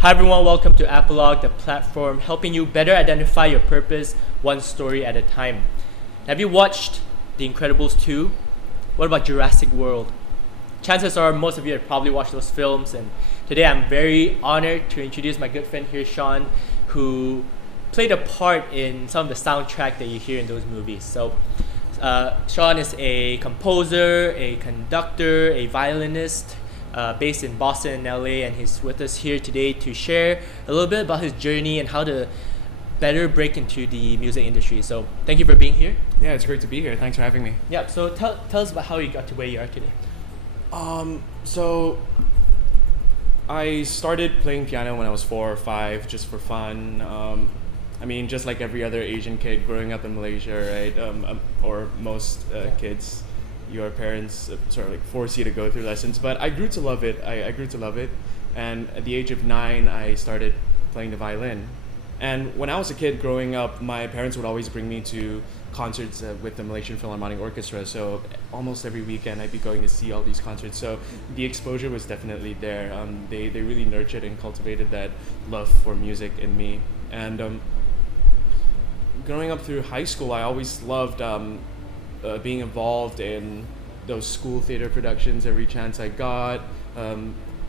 Hi everyone, welcome to Apologue, the platform helping you better identify your purpose one story at a time. Have you watched The Incredibles 2? What about Jurassic World? Chances are most of you have probably watched those films, and today I'm very honored to introduce my good friend here, Shaun, who played a part in some of the soundtrack that you hear in those movies. So Shaun is a composer, a conductor, a violinist, based in Boston and LA, and he's with us here today to share a little bit about his journey and how to better break into the music industry. So thank you for being here. Yeah, it's great to be here. Thanks for having me. Yeah, so tell us about how you got to where you are today. So I started playing piano when I was 4 or 5, just for fun. Just like every other Asian kid growing up in Malaysia, right? Or most kids, your parents sort of like force you to go through lessons. But I grew to love it. I grew to love it. And at the age of 9, I started playing the violin. And when I was a kid growing up, my parents would always bring me to concerts with the Malaysian Philharmonic Orchestra. So almost every weekend I'd be going to see all these concerts. So the exposure was definitely there. They really nurtured and cultivated that love for music in me. And growing up through high school, I always loved being involved in those school theater productions every chance I got.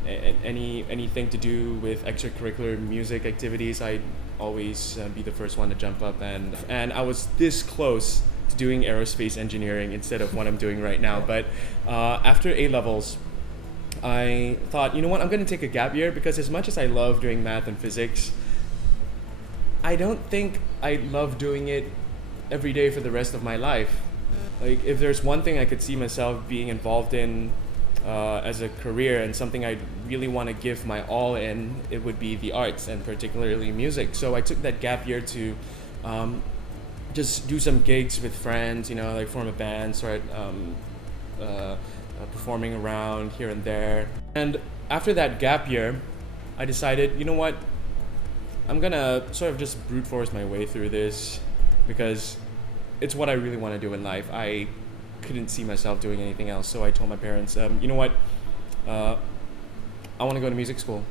Anything to do with extracurricular music activities, I'd always be the first one to jump up, and I was this close to doing aerospace engineering instead of what I'm doing right now. But after A-levels, I thought, you know what, I'm going to take a gap year, because as much as I love doing math and physics, I don't think I love doing it every day for the rest of my life. Like, if there's one thing I could see myself being involved in as a career and something I really want to give my all in, it would be the arts, and particularly music. So I took that gap year to just do some gigs with friends, like form a band, start performing around here and there. And after that gap year, I decided, you know what, I'm gonna sort of just brute force my way through this, because it's what I really want to do in life. I couldn't see myself doing anything else. So I told my parents, you know what, I want to go to music school.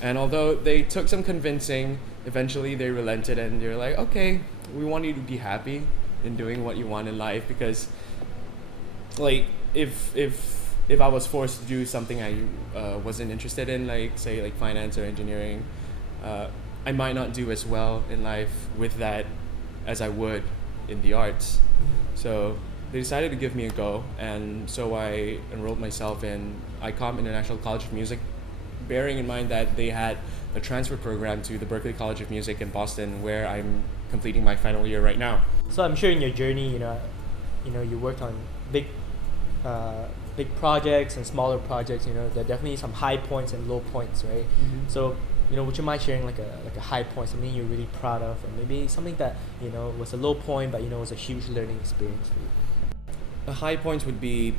And although they took some convincing, eventually they relented, and they're like, okay, we want you to be happy in doing what you want in life, because like if I was forced to do something I wasn't interested in, like say like finance or engineering, I might not do as well in life with that as I would in the arts. So they decided to give me a go, and so I enrolled myself in ICOM, International College of Music, bearing in mind that they had a transfer program to the Berklee College of Music in Boston, where I'm completing my final year right now. So I'm sure in your journey, you worked on big projects and smaller projects. There are definitely some high points and low points, right? Mm-hmm. So would you mind sharing like a high point, something you're really proud of, or maybe something that was a low point but was a huge learning experience for you? A high point would be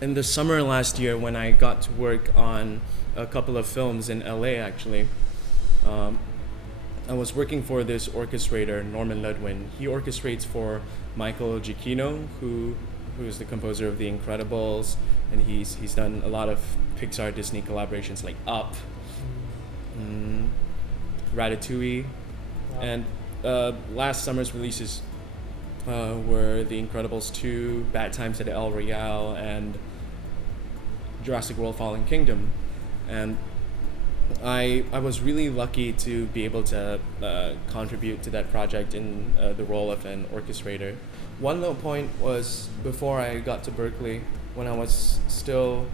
in the summer last year, when I got to work on a couple of films in LA. Actually, I was working for this orchestrator, Norman Ludwin. He orchestrates for Michael Giacchino, who is the composer of The Incredibles, and he's done a lot of Pixar Disney collaborations like Up, Ratatouille. Wow. And last summer's releases were The Incredibles 2, Bad Times at El Royale, and Jurassic World Fallen Kingdom. And I was really lucky to be able to contribute to that project in the role of an orchestrator. One low point was before I got to Berklee, when I was still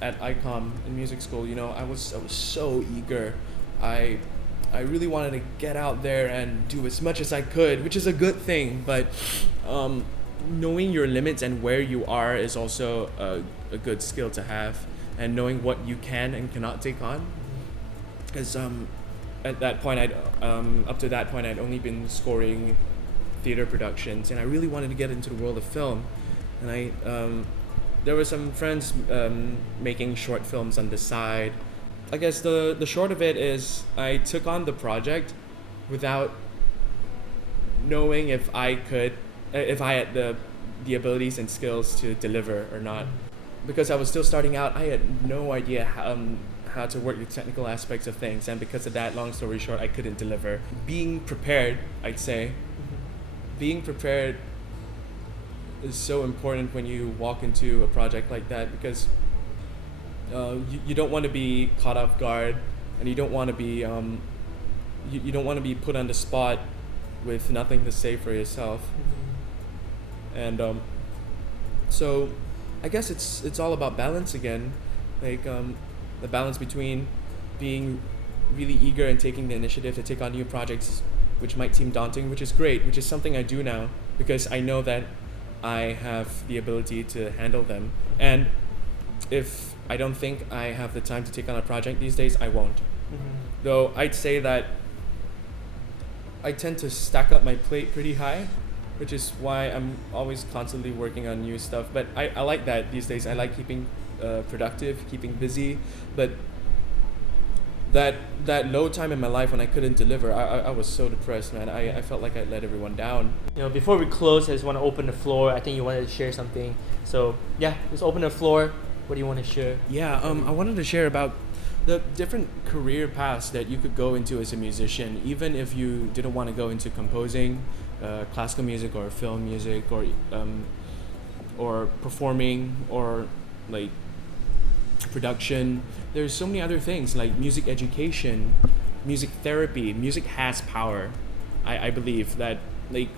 at ICOM in music school. I was so eager. I really wanted to get out there and do as much as I could, which is a good thing, but knowing your limits and where you are is also a good skill to have, and knowing what you can and cannot take on. Because at that point, up to that point, I'd only been scoring theater productions, and I really wanted to get into the world of film. And there were some friends making short films on the side. I guess the short of it is, I took on the project without knowing if I had the abilities and skills to deliver or not. Because I was still starting out, I had no idea how to work the technical aspects of things, and because of that, long story short, I couldn't deliver. Being prepared, I'd say, being prepared is so important when you walk into a project like that, because you don't want to be caught off guard, and you don't want to be you don't want to be put on the spot with nothing to say for yourself. And so I guess it's all about balance again, like the balance between being really eager and taking the initiative to take on new projects, which might seem daunting, which is great, which is something I do now because I know that I have the ability to handle them. And if I don't think I have the time to take on a project these days, I won't. Though I'd say that I tend to stack up my plate pretty high, which is why I'm always constantly working on new stuff. But I like that these days. I like keeping productive, keeping busy. But that low time in my life when I couldn't deliver, I was so depressed, man. I felt like I let everyone down. Before we close, I just want to open the floor. I think you wanted to share something. So yeah, just open the floor. What do you want to share? Yeah, I wanted to share about the different career paths that you could go into as a musician, even if you didn't want to go into composing, classical music or film music, or performing, or like production. There's so many other things like music education, music therapy. Music has power. I believe that, like,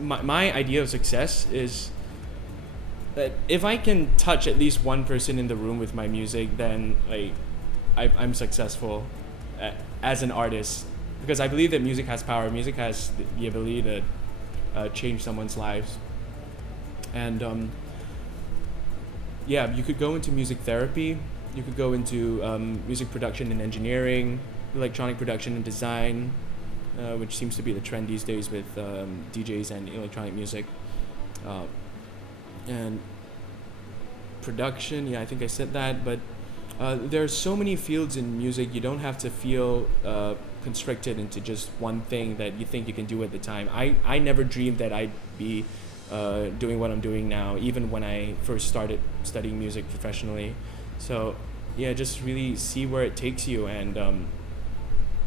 my idea of success is that if I can touch at least one person in the room with my music, then like I'm successful as an artist, because I believe that music has power. Music has the ability to change someone's lives. And yeah, you could go into music therapy. You could go into music production and engineering, electronic production and design, which seems to be the trend these days with DJs and electronic music. And production, yeah, I think I said that, but there are so many fields in music. You don't have to feel constricted into just one thing that you think you can do at the time. I never dreamed that I'd be doing what I'm doing now, even when I first started studying music professionally. So yeah, just really see where it takes you, and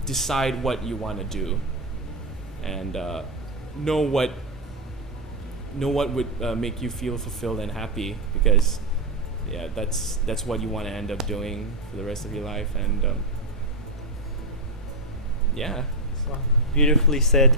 decide what you want to do, and know what would make you feel fulfilled and happy, because yeah, that's what you want to end up doing for the rest of your life. And yeah. Beautifully said.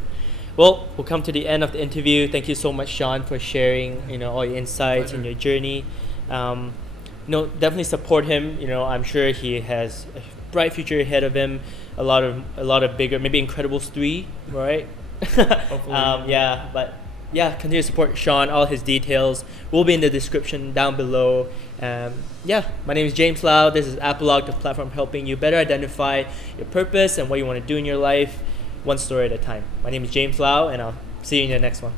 Well, we'll come to the end of the interview. Thank you so much, Shaun, for sharing all your insights and your journey. Definitely support him. I'm sure he has a bright future ahead of him. A lot of bigger, maybe Incredibles 3, right? Hopefully. Continue to support Shaun. All his details will be in the description down below. My name is James Lau. This is Apologue, the platform helping you better identify your purpose and what you want to do in your life, one story at a time. My name is James Lau, and I'll see you in the next one.